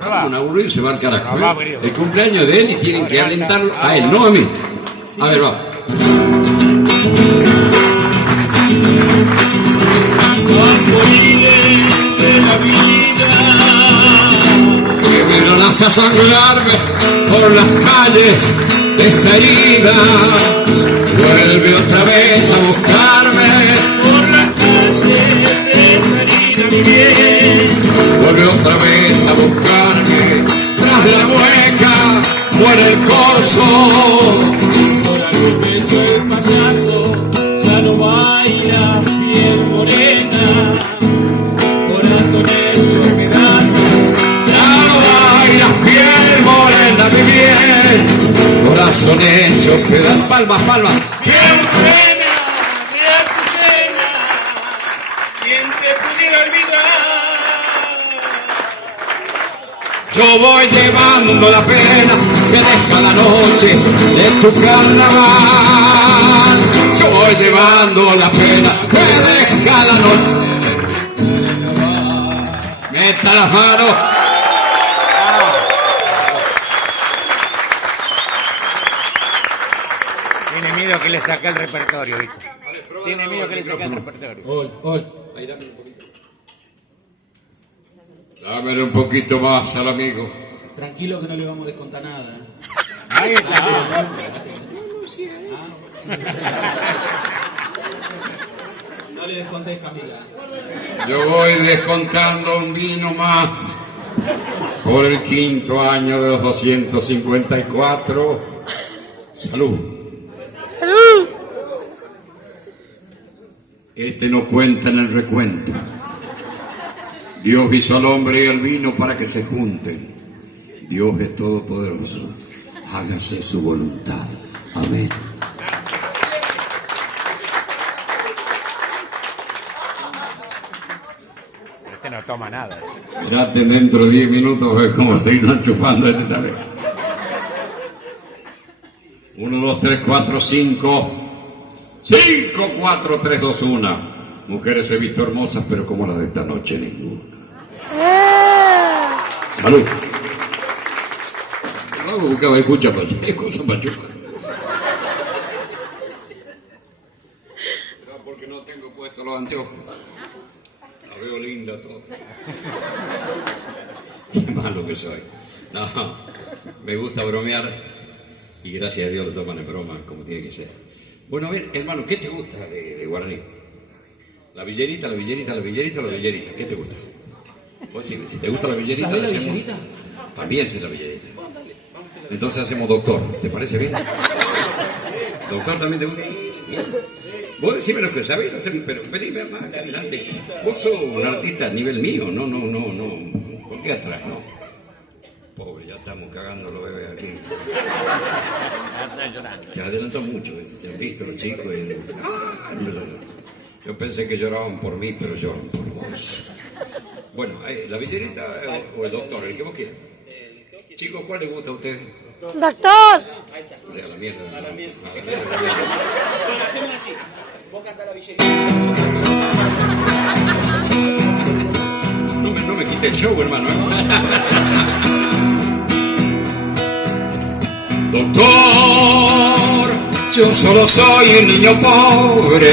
Un aburrido se va al carajo. El cumpleaños de él y tienen que alentarlo a él, no a mí. A ver, vamos. Que vieron hasta sangrarme por las calles de esta herida. Vuelve otra vez a buscarme por las calles de esta herida, mi bien. Vuelve otra vez a buscarme. Tras la mueca muere el corzo. Por algún pecho el payaso ya no baila, piel morena. Corazón hecho pedazos, Ya no bailas, piel morena, mi bien. Corazón hecho pedazos. Palmas, palmas. piel morena, mi azucena. ¿Quién te pudiera olvidar? Yo voy llevando la pena que deja la noche de tu carnaval. Yo voy llevando la pena que deja la noche. Meta las manos. Tiene miedo que le saque el repertorio, ¿viste? Tiene miedo que le saque el repertorio. Dame un poquito más al amigo. Tranquilo que no le vamos a descontar nada. Ahí está. No le descontés, Camila. Yo voy descontando un vino más por el 5º año de los 254. Salud. ¡Salud! Este no cuenta en el recuento. Dios hizo al hombre y al vino para que se junten. Dios es todopoderoso. Hágase su voluntad. Amén. Este no toma nada. Esperate dentro de 10 minutos, ver cómo se irán chupando este también. 1, 2, 3, 4, 5. 5, 4, 3, 2, 1. Mujeres he visto hermosas, pero como las de esta noche, ninguna. Salud. Luego buscaba escucha para chupar. Excusa para chupar. No, porque no tengo puestos los anteojos. La veo linda todo. Qué malo que soy. No, me gusta bromear y gracias a Dios lo toman en broma como tiene que ser. Bueno, a ver, hermano, ¿qué te gusta de guaraní? La villerita, la villerita, la villerita o la villerita. ¿Qué te gusta? Vos sí, si te gusta la villerita, ¿Sabés la hacemos... villerita? También sé la villerita. Entonces hacemos doctor. ¿Te parece bien? ¿Doctor también te gusta? Bien. Vos decime lo que sabés, no sé, pero venime más acá adelante. Vos sos un artista a nivel mío, no. ¿Por qué atrás, no? Pobre, ya estamos cagando los bebés aquí. Te adelantó mucho, te han visto los chicos y... Yo pensé que lloraban por mí, pero lloran por vos. Bueno, la villerita o el doctor, el que vos quieras. Chicos, ¿cuál le gusta a usted? ¡Doctor! O sea, la mierda. Bueno, hacemos así. Vos cantás la villerita. No me quite el show, hermano. Doctor, yo solo soy un niño pobre.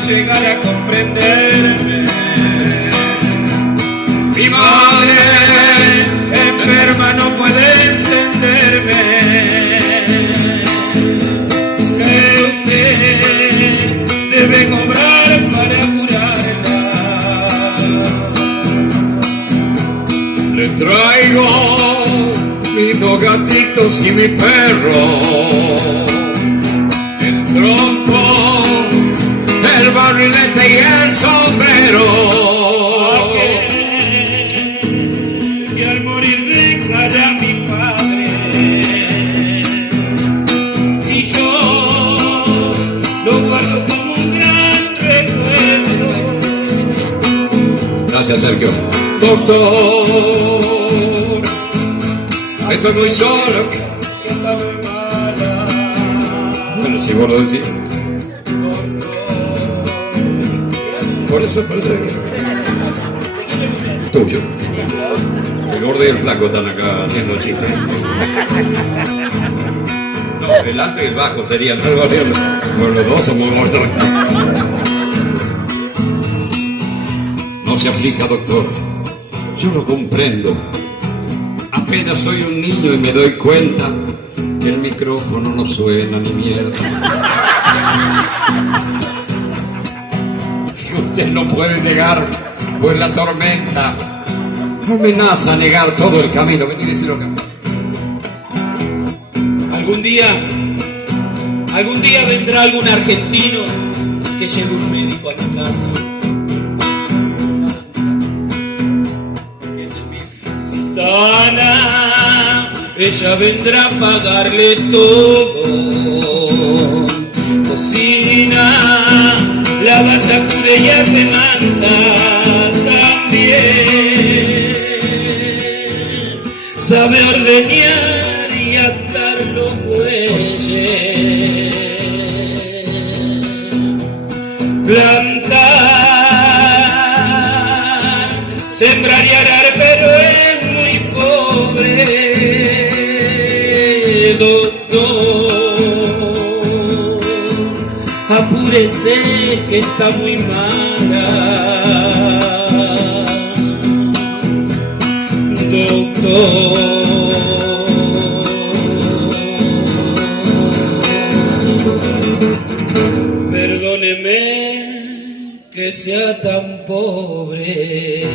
Si usted llegara a comprenderme, Mi madre, enferma no puede entenderme. Que usted debe cobrar para curarla. le traigo mis 2 gatitos y mi perro. El trompo, el barrilete y el sombrero. Que al morir dejará a mi padre. Y yo lo guardo como un gran recuerdo. Gracias, Sergio. Doctor, estoy muy solo. Que estaba mala. Bueno, si vos lo decís. Por eso. Tuyo. El gordo y el flaco están acá haciendo chistes. No, el alto y el bajo serían algo así. Pero los dos somos gordos. No se aflija, doctor. Yo lo comprendo. Apenas soy un niño y me doy cuenta que el micrófono no suena ni mierda. Usted no puede llegar, pues la tormenta amenaza a negar todo el camino. Vení, decirlo acá. Algún día vendrá algún argentino que lleve un médico a mi casa. Si sana, ella vendrá a pagarle todo. Cocina, lava, sacude y hace mantas también. Sabe ordeñar y atar los bueyes. Plantar, sembrar y arar, pero es muy pobre, doctor. Apúrese que está muy mala, doctor. Perdóneme que sea tan pobre.